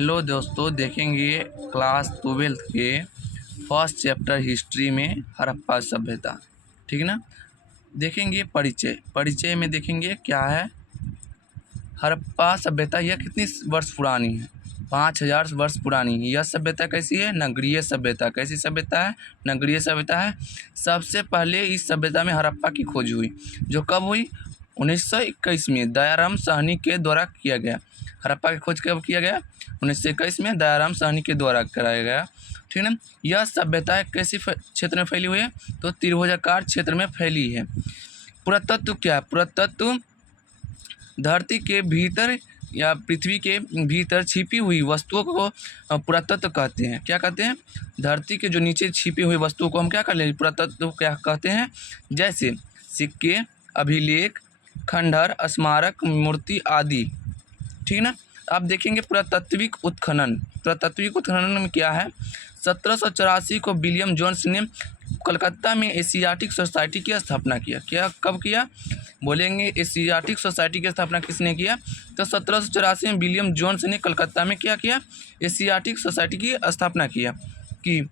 Hello दोस्तों, देखेंगे class 12th के फर्स्ट चैप्टर हिस्ट्री में हड़प्पा सभ्यता। ठीक ना। देखेंगे परिचय में देखेंगे क्या है हड़प्पा सभ्यता। यह कितनी वर्ष पुरानी है? 5000 वर्ष पुरानी है। यह सभ्यता कैसी है? नगरीय सभ्यता। कैसी सभ्यता है? नगरीय सभ्यता है। सबसे पहले इस सभ्यता में हड़प्पा की खोज हुई, जो कब हुई? 1921 में दयाराम साहनी के द्वारा किया गया। हड़प्पा की खोज कब किया गया? 1921 में दयाराम साहनी के द्वारा कराया गया। ठीक है। यह सभ्यता कैसे क्षेत्र में फैली हुई है? तो त्रिभुजाकार क्षेत्र में फैली है। पुरातत्व क्या है? पुरातत्व धरती के भीतर या पृथ्वी के भीतर छिपी हुई वस्तुओं को पुरातत्व कहते हैं। क्या कहते हैं? धरती के जो नीचे छिपी हुई वस्तुओं को हम क्या कर लेंगे? पुरातत्व क्या कहते हैं। जैसे सिक्के, अभिलेख, खंडहर, स्मारक, मूर्ति आदि। ठीक ना। आप देखेंगे पुरातात्विक उत्खनन। पुरातात्विक उत्खनन में क्या है? 1784 को विलियम जोन्स ने कलकत्ता में एशियाटिक सोसाइटी की स्थापना किया। क्या कब किया? बोलेंगे एशियाटिक सोसाइटी की स्थापना किसने किया? तो 1784 में विलियम जोन्स ने कलकत्ता में क्या किया? एशियाटिक सोसाइटी की स्थापना किया। कि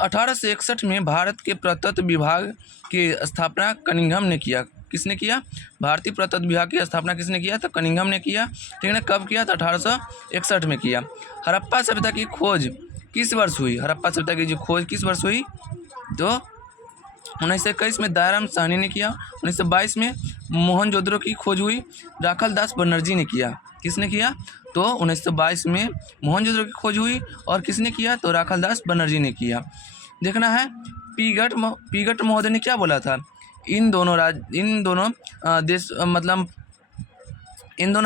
1861 में भारत के पुरातत्व विभाग की स्थापना कनिंघम ने किया। किसने किया? भारतीय पुरातत्व विभाग की स्थापना किसने किया? तो कनिंघम ने किया। ठीक है। कब किया? तो 1861 में किया। हड़प्पा सभ्यता की खोज किस वर्ष हुई? हड़प्पा सभ्यता की जो खोज किस वर्ष हुई? तो 1921 में दयाराम साहनी ने किया। 1922 में मोहनजोदड़ो की खोज हुई, राखालदास बनर्जी ने किया। किसने किया? तो 1922 में मोहनजोदड़ो की खोज हुई और किसने किया? तो राखालदास बनर्जी ने किया। देखना है पीगट महोदय ने क्या बोला था? इन दोनों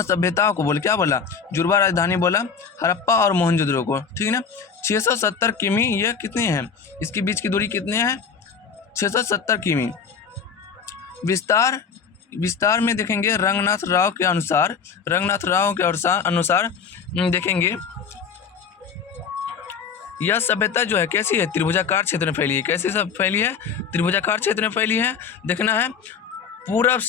सभ्यताओं को बोले, क्या बोला? जुड़वा राजधानी बोला हड़प्पा और मोहनजोदड़ो को। ठीक है ना। 670 किमी यह कितनी है? इसके बीच की दूरी कितनी है? 670 किमी। विस्तार में देखेंगे रंगनाथ राव के अनुसार देखेंगे यह सभ्यता जो है कैसी है? त्रिभुजाकार क्षेत्र में फैली है। कैसे सब फैली है? त्रिभुजाकार क्षेत्र में फैली है। देखना है पूरब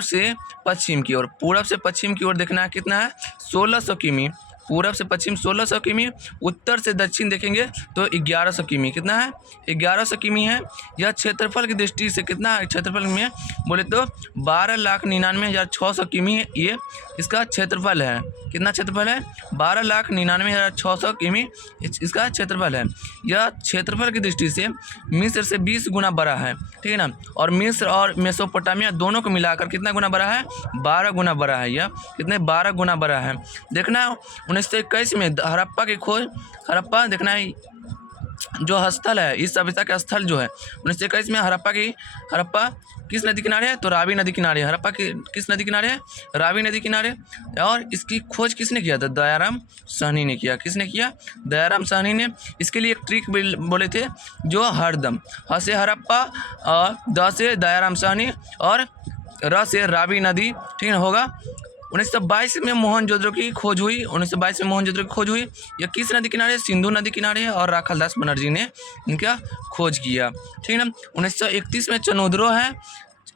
से पश्चिम की ओर। पूरब से पश्चिम की ओर देखना है कितना है? 1600 किमी। पूरब से पश्चिम 1600 किमी। उत्तर से दक्षिण देखेंगे तो 1100 किमी। कितना है? 1100 किमी है। यह क्षेत्रफल की दृष्टि से कितना है? क्षेत्रफल में बोले तो 12,99,600 किमी ये इसका क्षेत्रफल है। कितना क्षेत्रफल है? 12,99,600 किमी इसका क्षेत्रफल है। यह क्षेत्रफल की दृष्टि से मिस्र से 20 गुना बड़ा है। ठीक है ना। और मिस्र और मेसोपोटामिया दोनों को मिलाकर कितना गुना बड़ा है? 12 गुना बड़ा है। यह कितने? 12 गुना बड़ा है। देखना 1921 में हड़प्पा की खोज। हड़प्पा देखना है जो स्थल है, इस सभ्यता का स्थल जो है 1921 में हड़प्पा किस नदी किनारे है? तो रावी नदी किनारे। हड़प्पा किस नदी किनारे है? रावी नदी किनारे। और इसकी खोज किसने किया था? दयाराम साहनी ने किया। किसने किया? दयाराम साहनी ने। इसके लिए एक ट्रिक बोले थे, जो हरदम ह से हड़प्पा और द से दयाराम साहनी और र से रावी नदी। ठीक है होगा। 1922 में मोहनजोदड़ो की खोज हुई। 1922 में मोहनजोदड़ो की खोज हुई। यह किस नदी किनारे? सिंधु नदी किनारे है। और राखालदास बनर्जी ने इनका खोज किया। ठीक है ना। 1931 में चनोदरो है।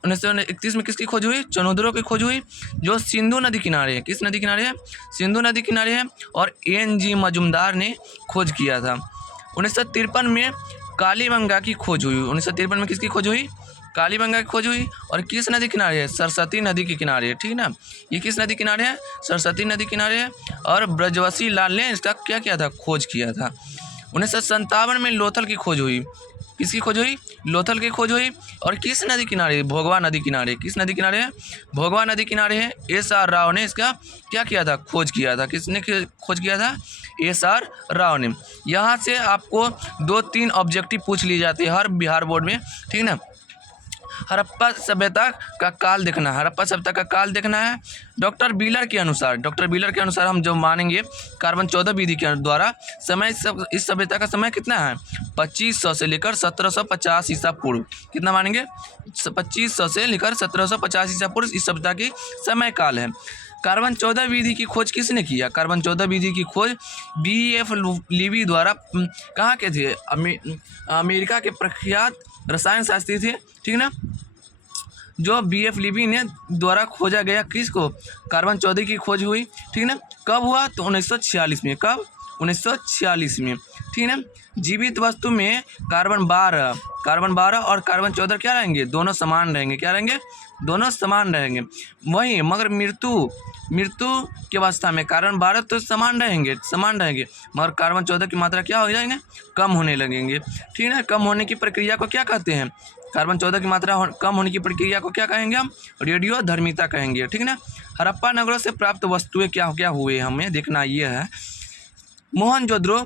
1931 में किसकी खोज हुई? चनोदरो की खोज हुई, जो सिंधु नदी किनारे है। किस नदी किनारे है? सिंधु नदी किनारे है। और NG मजुमदार ने खोज किया था। 1953 में कालीबंगा की खोज हुई। 1953 में किसकी खोज हुई? कालीबंगा की खोज हुई। और किस नदी किनारे है? सरस्वती नदी के किनारे है। ठीक ना। ये किस नदी किनारे है? सरस्वती नदी किनारे है। और ब्रजवसी लाल ने इसका क्या किया था? खोज किया था। 1957 में लोथल की खोज हुई। किसकी खोज हुई? लोथल की खोज हुई। और किस नदी किनारे? भोगवा नदी किनारे। किस नदी किनारे है? भोगवा नदी किनारे है। SR राव ने इसका क्या किया था? खोज किया था। किसने खोज किया था? SR राव ने। यहाँ से आपको 2-3 ऑब्जेक्टिव पूछ लिए जाते हैं हर बिहार बोर्ड में। ठीक ना। हड़प्पा सभ्यता का काल देखना है। हड़प्पा सभ्यता का काल देखना है। डॉक्टर बीलर के अनुसार हम जो मानेंगे कार्बन 14 विधि के द्वारा समय इस सभ्यता का समय कितना है? 2500 से लेकर 1750 ईसा पूर्व। कितना मानेंगे? 2500 से लेकर 1750 ईसा पूर्व इस सभ्यता की समय काल है। कार्बन 14 विधि की खोज किसने किया? कार्बन 14 विधि की खोज BF लीवी द्वारा कहाँ के थे? अमेरिका के प्रख्यात रसायन शास्त्री थे। ठीक ना। जो BF लीबी ने द्वारा खोजा गया किसको, कार्बन 14 की खोज हुई, ठीक ना। कब हुआ, तो 1946 में। कब, 1946 में, ठीक ना। जीवित वस्तु में कार्बन 12 और कार्बन 14 क्या रहेंगे, दोनों समान रहेंगे। क्या रहेंगे, दोनों समान रहेंगे। वहीं मगर मृत्यु की अवस्था में कार्बन 12 तो समान रहेंगे, मगर कार्बन 14 की मात्रा क्या हो जाएंगे, कम होने लगेंगे, ठीक है। कम होने की प्रक्रिया को क्या कहते हैं, कार्बन 14 की मात्रा कम होने की प्रक्रिया को क्या कहेंगे हम, रेडियोधर्मिता कहेंगे, ठीक ना। हड़प्पा नगरों से प्राप्त वस्तुएं क्या क्या हुए, हमें देखना ये है। मोहनजोदड़ो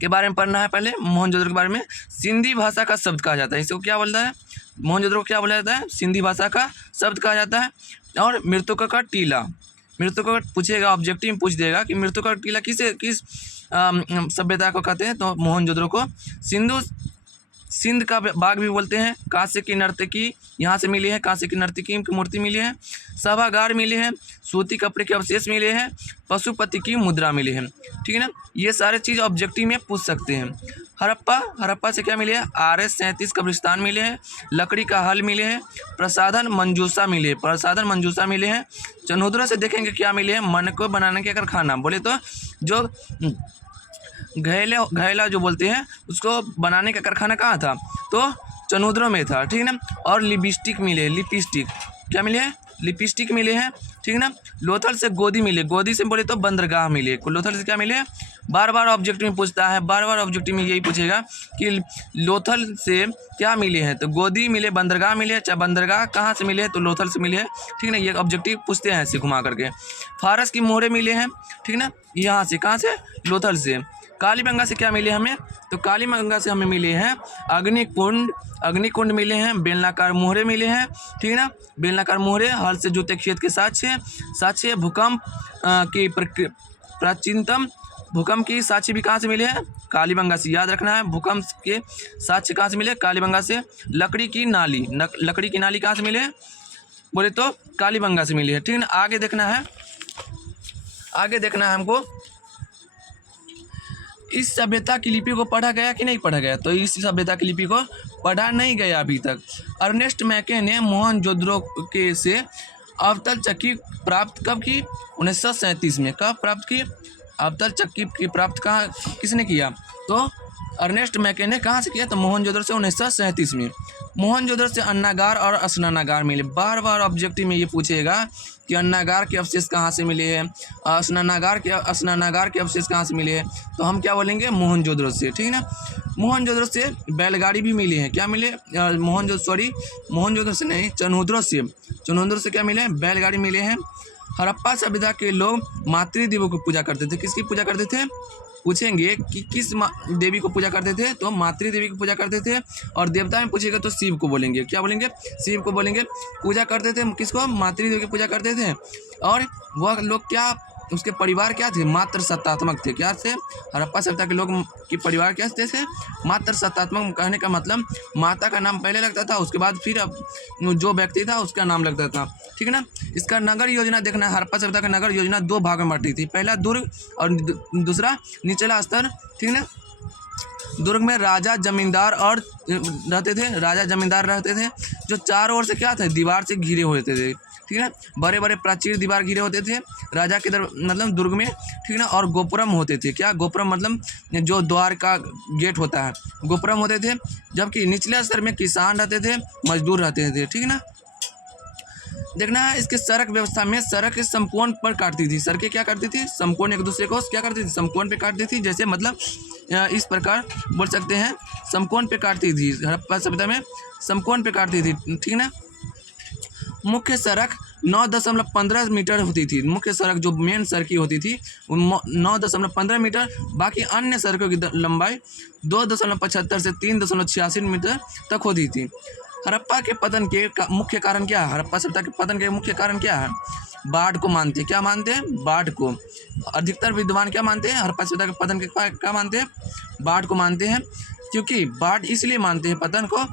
के बारे में पढ़ना है पहले। मोहनजोदड़ो के बारे में सिंधी भाषा का शब्द कहा जाता है, इसको क्या बोलता है, मोहनजोदड़ो को क्या बोला जाता है, सिंधी भाषा का शब्द कहा जाता है। और मृतकों का टीला, मृतकों का पूछेगा, ऑब्जेक्टिव में पूछ देगा कि मृतकों का टीला किस सभ्यता को कहते हैं, तो मोहनजोदड़ो को। सिंध का बाग भी बोलते हैं। कांसे की नर्तकी यहाँ से मिली है, कांसे की नर्तकी की मूर्ति मिली है। सभागार मिले हैं, सूती कपड़े के अवशेष मिले हैं, पशुपति की मुद्रा मिली है, ठीक है ना। ये सारे चीज़ ऑब्जेक्टिव में पूछ सकते हैं। हड़प्पा से क्या मिले हैं, RS-37 कब्रिस्तान मिले हैं, लकड़ी का हल मिले हैं, प्रसाधन मंजूसा मिले हैं। चनहुदरा से देखेंगे क्या मिले हैं, मन को बनाने के कारखाना, बोले तो जो घैला जो बोलते हैं उसको बनाने का कारखाना कहाँ था, तो चनहुदरा में था, ठीक है ना। और लिपस्टिक क्या मिले हैं, लिपस्टिक मिले हैं, ठीक है ना। लोथल से गोदी मिले, गोदी से बोले तो बंदरगाह मिले, लोथल से क्या मिले, बार बार ऑब्जेक्टिव में पूछता है, बार बार ऑब्जेक्टिव में यही पूछेगा कि लोथल से क्या मिले हैं, तो गोदी मिले, बंदरगाह मिले, चाहे बंदरगाह कहाँ से मिले, तो लोथल से मिले हैं, ठीक है ना। ये ऑब्जेक्टिव पूछते हैं ऐसे घुमा करके। फारस की मोहरे मिले हैं, ठीक है ना, यहाँ से, कहाँ से, लोथल से। कालीबंगा से क्या मिले हमें, तो कालीबंगा से हमें मिले हैं अग्निकुंड मिले हैं, बेलनाकार मोहरे मिले हैं, ठीक है ना। बेलनाकार मोहरे, हल से जोते खेत के साक्ष्य, भूकंप की प्राचीनतम भूकंप की साक्ष्य भी कहाँ से मिले हैं, कालीबंगा से, याद रखना है। भूकंप के साक्ष्य कहाँ से मिले, कालीबंगा से। लकड़ी की नाली कहाँ से मिले हैं, बोले तो कालीबंगा से मिली है, ठीक है ना। आगे देखना है हमको, इस सभ्यता की लिपि को पढ़ा गया कि नहीं पढ़ा गया, तो इस सभ्यता की लिपि को पढ़ा नहीं गया अभी तक। अर्नेस्ट मैके ने मोहनजोदड़ो के से अवतल चक्की प्राप्त कब की, 1937 में। कब प्राप्त की, अवतल चक्की की प्राप्त कहाँ किसने किया, तो अर्नेस्ट मैके ने कहाँ से किया, तो मोहनजोदड़ो से 1937 में। मोहनजोदड़ो से अन्नागार और स्नानागार मिले, बार बार ऑब्जेक्टिव में ये पूछेगा कि अन्नागार के अवशेष कहाँ से मिले हैं, स्नानागार के अवशेष कहाँ से मिले हैं, तो हम क्या बोलेंगे, मोहनजोदड़ो से, ठीक है ना। मोहनजोदड़ो से बैलगाड़ी भी मिली है, क्या मिले, मोहनजोदड़ो से नहीं, चनहुदरो से क्या मिले, बैलगाड़ी मिले हैं। हड़प्पा सभ्यता के लोग मातृदेवों को पूजा करते थे, किसकी पूजा करते थे, पूछेंगे कि किस देवी को पूजा करते थे, तो मातृदेवी की पूजा करते थे। और देवता में पूछेगा तो शिव को बोलेंगे, क्या बोलेंगे, शिव को बोलेंगे। पूजा करते थे किसको, मातृदेवी की पूजा करते थे। और वह लोग क्या, उसके परिवार क्या थे, मात्र सत्तात्मक थे। क्या थे, हड़प्पा सभ्यता के लोग की परिवार क्या थे, मात्र सत्तात्मक। कहने का मतलब माता का नाम पहले लगता था, उसके बाद फिर जो व्यक्ति था उसका नाम लगता था, ठीक है ना। इसका नगर योजना देखना है, हड़प्पा सभ्यता का नगर योजना 2 भागों में बांटी थी। पहला दुर्ग और दूसरा निचला स्तर, ठीक है ना। दुर्ग में राजा जमींदार रहते थे, जो चारों ओर से क्या थे, दीवार से घिरे होते थे, ठीक है। बड़े बड़े प्राचीर दीवार घिरे होते थे राजा के मतलब दुर्ग में, ठीक है ना। और गोपुरम होते थे, क्या, गोपुरम मतलब जो द्वार का गेट होता है, गोपुरम होते थे। जबकि निचले स्तर में किसान रहते थे, मजदूर रहते थे, ठीक है ना। देखना है इसके सड़क व्यवस्था में, सड़क समकोण पर काटती थी। सड़कें क्या करती थी, समकोण एक दूसरे को क्या करती थी, समकोण पे काटती थी। जैसे मतलब इस प्रकार बोल सकते हैं, समकोण पे काटती थी, हड़प्पा सभ्यता में समकोण पे काटती थी, ठीक है ना। मुख्य सड़क 9.15 मीटर होती थी। मुख्य सड़क जो मेन सड़कें होती थी 9.15 मीटर, बाकी अन्य सड़कों की लंबाई 2.75 से 3.86 मीटर तक होती थी। हड़प्पा के पतन के मुख्य कारण क्या है, हड़प्पा सभ्यता के पतन के मुख्य कारण क्या है, बाढ़ को मानते हैं। क्या मानते हैं, बाढ़ को। अधिकतर विद्वान क्या मानते हैं, हड़प्पा सभ्यता के पतन के क्या मानते हैं, बाढ़ को मानते हैं। क्योंकि बाढ़ इसलिए मानते हैं पतन को,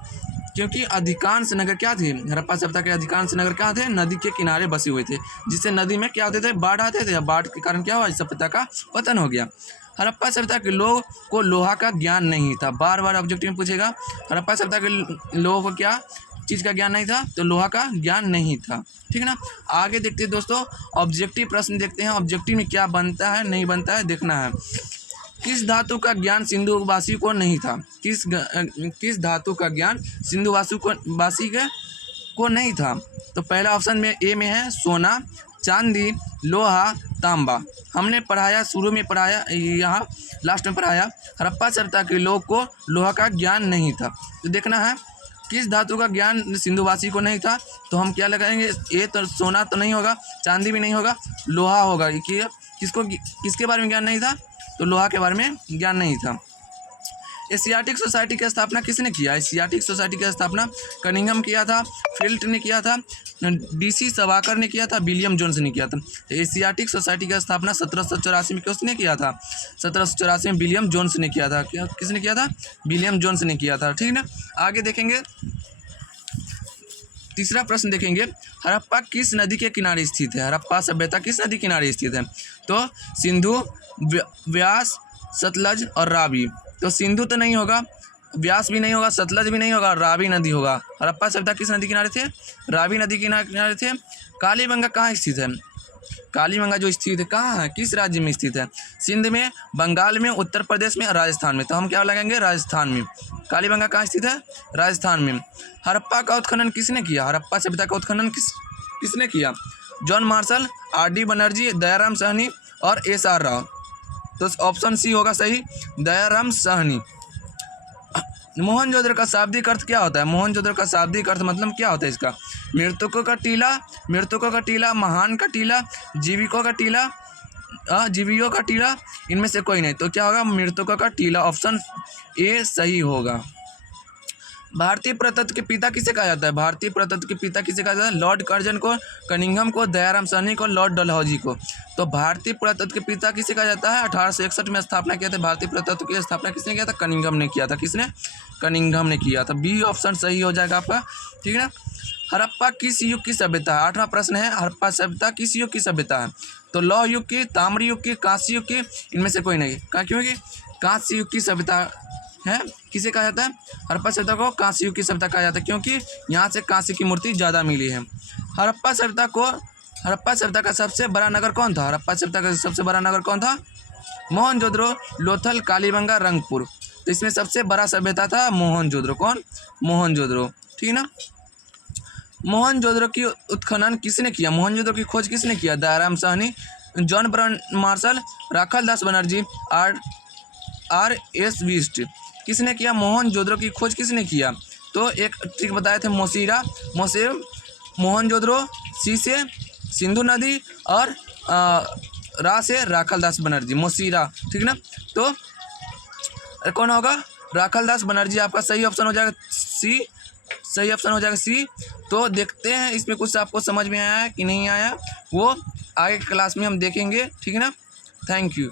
क्योंकि अधिकांश नगर क्या थे, हड़प्पा सभ्यता के अधिकांश नगर क्या थे, नदी के किनारे बसे हुए थे, जिससे नदी में क्या होते थे, बाढ़ आते थे। बाढ़ के कारण क्या हुआ, इस सभ्यता का पतन हो गया। हड़प्पा सभ्यता के लोग को लोहा का ज्ञान नहीं था, बार बार ऑब्जेक्टिव में पूछेगा। हड़प्पा सभ्यता के लोगों को क्या, चीज़ का ज्ञान नहीं था, तो लोहा का ज्ञान नहीं था। ठीक है ना। आगे देखते हैं दोस्तों, ऑब्जेक्टिव प्रश्न देखते हैं। ऑब्जेक्टिव में क्या बनता है नहीं बनता है देखना है। किस धातु का ज्ञान सिंधुवासी को नहीं था? किस धातु का ज्ञान सिंधुवासी को नहीं था? तो पहला ऑप्शन में ए में है सोना, चांदी, लोहा, तांबा। हमने पढ़ाया, शुरू में पढ़ाया, यहाँ लास्ट में पढ़ाया, हड़प्पा सभ्यता के लोग को लोहा का ज्ञान नहीं था। तो देखना है किस धातु का ज्ञान सिंधुवासी को नहीं था, तो हम क्या लगाएंगे? ए तो सोना तो नहीं होगा, चांदी भी नहीं होगा, लोहा होगा। किसके बारे में ज्ञान नहीं था? तो लोहा के बारे में ज्ञान नहीं था। एशियाटिक सोसाइटी की स्थापना किसने किया? एशियाटिक सोसाइटी की स्थापना कनिंघम किया था, फिल्ट ने किया था, डीसी सवाकर ने किया था, विलियम जोन्स ने किया था। एशियाटिक सोसाइटी की स्थापना 1784 में किसने किया था? 1784 में विलियम जोन्स ने किया था। किसने किया था? विलियम जोन्स ने किया था। ठीक ना। आगे देखेंगे, तीसरा प्रश्न देखेंगे, हड़प्पा किस नदी के किनारे स्थित है? हड़प्पा सभ्यता किस नदी किनारे स्थित है? तो सिंधु, व्यास, सतलज और रावी। तो सिंधु तो नहीं होगा, व्यास भी नहीं होगा, सतलज भी नहीं होगा, रावी नदी होगा। हड़प्पा सभ्यता किस नदी किनारे थे? रावी नदी किनारे थे। कालीबंगा कहाँ स्थित है? कालीबंगा जो स्थित है कहाँ है, किस राज्य में स्थित है? सिंध में, बंगाल में, उत्तर प्रदेश में, राजस्थान में। तो हम क्या लगाएंगे? राजस्थान में। कालीबंगा कहाँ स्थित है? राजस्थान में। हड़प्पा का उत्खनन किसने किया? हड़प्पा सभ्यता का उत्खनन किसने किया? John Marshall, RD. Banerjee, Dayaram Sahni और एस.आर. राव। तो ऑप्शन सी होगा सही, दयाराम साहनी। मोहनजोदड़ो का शाब्दिक अर्थ क्या होता है? मोहनजोदड़ो का शाब्दिक अर्थ मतलब क्या होता है इसका? मृतकों का टीला, महान का टीला, जीविकों का टीला, जीवियों का टीला, इनमें से कोई नहीं। तो क्या होगा? मृतकों का टीला, ऑप्शन ए सही होगा। भारतीय पुरातत्व के पिता किसे कहा जाता है? भारतीय पुरातत्व के पिता किसे कहा जाता है? लॉर्ड कर्जन को, कनिंघम को, दयाराम साहनी को, लॉर्ड डलहौजी को। तो भारतीय पुरातत्व के पिता किसे कहा जाता है? 1861 में स्थापना किया था भारतीय पुरातत्व की स्थापना किसने किया था? कनिंघम ने किया था। किसने? कनिंघम ने किया था। बी ऑप्शन सही हो जाएगा आपका। ठीक है ना। हड़प्पा किस युग की सभ्यता है? 8वां प्रश्न है, हड़प्पा सभ्यता किस युग की सभ्यता है? तो लौह युग की, ताम्र युग की, कांस्य युग की, इनमें से कोई नहीं। क्योंकि कांस्य युग की सभ्यता है। किसे कहा जाता है? हड़प्पा सभ्यता को कांस्य युग की सभ्यता कहा जाता है, क्योंकि यहाँ से कांस्य की मूर्ति ज़्यादा मिली है। हड़प्पा सभ्यता का सबसे बड़ा नगर कौन था? हड़प्पा सभ्यता का सबसे बड़ा नगर कौन था? मोहनजोदड़ो, लोथल, कालीबंगा, रंगपुर। तो इसमें सबसे बड़ा सभ्यता था मोहनजोदड़ो। कौन? मोहनजोदड़ो। ठीक है ना। मोहनजोदड़ो की उत्खनन किसने किया? मोहनजोदड़ो की खोज किसने किया? Dayaram Sahni, John Brown Marshall, Rakhal Das Banerjee, R.S. Bisht. किसने किया? मोहनजोदड़ो की खोज किसने किया? तो एक ट्रिक बताए थे, मोहनजोदड़ो, सी से सिंधु नदी और रा से राखाल दास बनर्जी, मोसीरा। ठीक ना। तो कौन होगा? राखाल दास बनर्जी आपका सही ऑप्शन हो जाएगा। सी सही ऑप्शन हो जाएगा, सी। तो देखते हैं इसमें कुछ आपको समझ में आया है कि नहीं आया, वो आगे क्लास में हम देखेंगे। ठीक है ना। Thank you.